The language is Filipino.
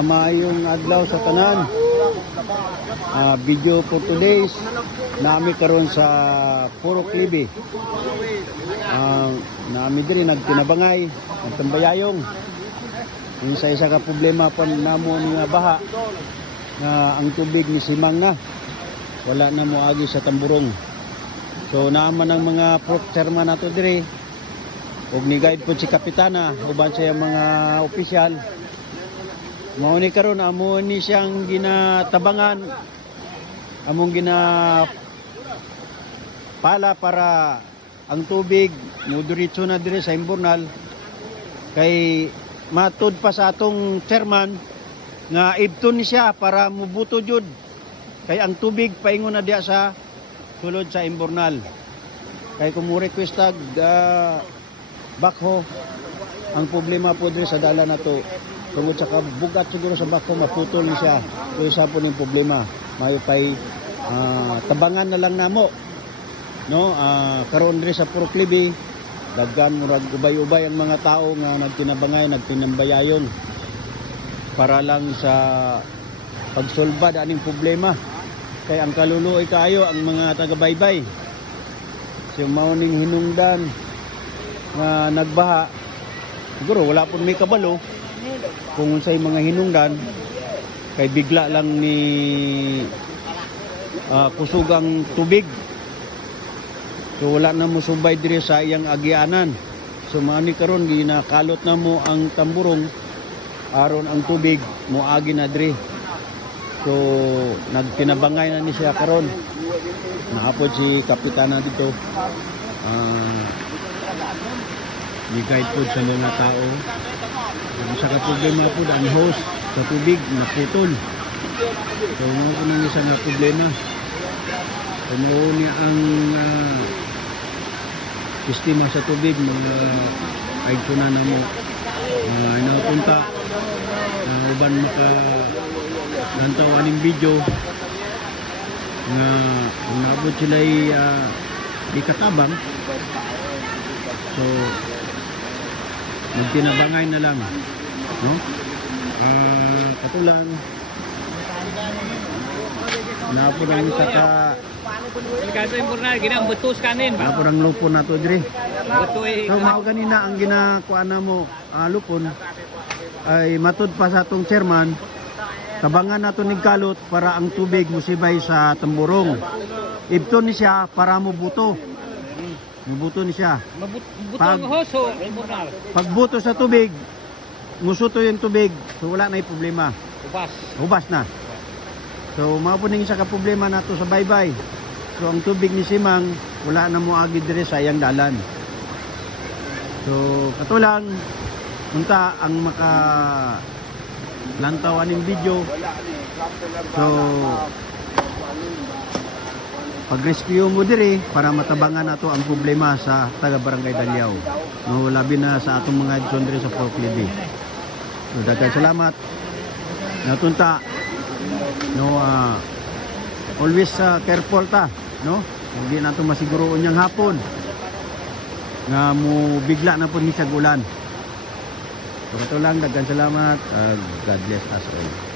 Maayong adlaw sa tanan. Video for today's nami karon sa Purok Libi. Nami diri nagtinabangay, nagtambayayong. Isa ka problema pa namo nga baha nga ang tubig ni simang na. Wala na mo agi sa tamburong. So naaman ang mga chairman nato diri. Og ni guide po si kapitana uban sa mga opisyal. Mao ni karon amo ni siyang ginatabangan, among ginapala para ang tubig mudiretso na dire sa imburnal. Kay matud pa sa atong chairman nga ibton ni siya para mubuto jud kay ang tubig paingon na diya sa sulod sa imburnal. Kay kung mo request bakho, ang problema po dire sa dala na to tungod sa kabugat siguro sa bakho, maputol ni siya. So isa po ning problema, mayo pay tabangan na lang namo, no? Karon dire sa Purok Libi daghan murag ubay-ubay ang mga tao nga nagtinabangay, nagtinambayayon para lang sa pagsolba aning problema. Kay ang kaluluoy kaayo ang mga taga-baybay. So mao ning hinungdan nga nagbaha, siguro wala pun may kabalo kung unsay mga hinungdan, kay bigla lang ni kusugang tubig. So wala na mo subay dire sa iyang agianan. So maani karon ginakalot na mo ang tamburong aron ang tubig mo agi na dire. So nagtinabangay na ni siya karon. Nahapod si kapitana dito. Ni-guide po sa mga tao. Sa problema po ang hose sa tubig naputol. So mga po nang isang problema. So niya ang sistema sa tubig, mga aigsunan na mo inapunta uban maka lantaw aning video nga nabot sila'y di katabang. So magtinabangay na lang, no? Katulang napurang sa napurang lupon na to dire. So mao ganina ang ginakuha na mo lupon ay matud pa sa atong chairman, tabangan nato ning kalot para ang tubig musibay sa tamburong. Ibton ni siya para mubuto. Mubuto ni siya. Pagbuto sa tubig, musuto yung tubig, so wala na yung problema. Hubas na. So mapuning isa ka problema nato sa baybay. So ang tubig ni simang wala na mo agi dire sa iyang dalan. So katulang unta ang maka lantaw aning video. So pag-rescue mo dire para matabangan nato ang problema sa taga-barangay Dalyaw. No, labi na sa atong mga igsoon dire sa Purok Libi. So daghang salamat. Natunta no, always careful ta, no? Hindi nato masiguroon yang hapon nga mo bigla na pud ni sa ulan. So ito lang, daghang salamat. God bless us all.